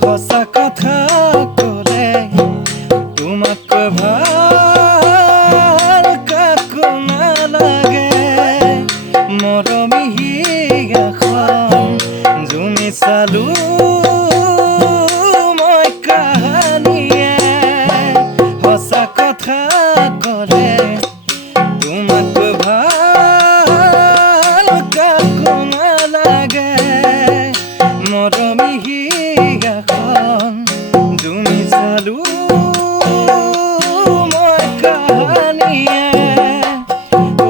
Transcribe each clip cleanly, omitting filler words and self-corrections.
সঁচা কথা ক'লে তোমাক ভাল কাকো নালাগে মৰমী হিয়াখন জুমি চালো মই কাহানিয়ে সঁচা কথা ক'লে তোমাক ভাল কাকো নালাগে মৰমী হিয়াখন জুমি চালো মই কাহানিয়ে ঐ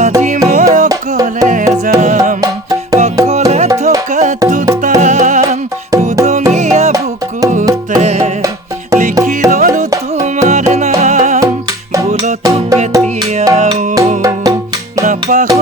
আজি মই অকলে যাম অকলে থকাটো টান উদঙীয়া বুকুতে লিখি ললো তোমাৰ নাম ভুলতো কেতিয়াও নাপাহৰো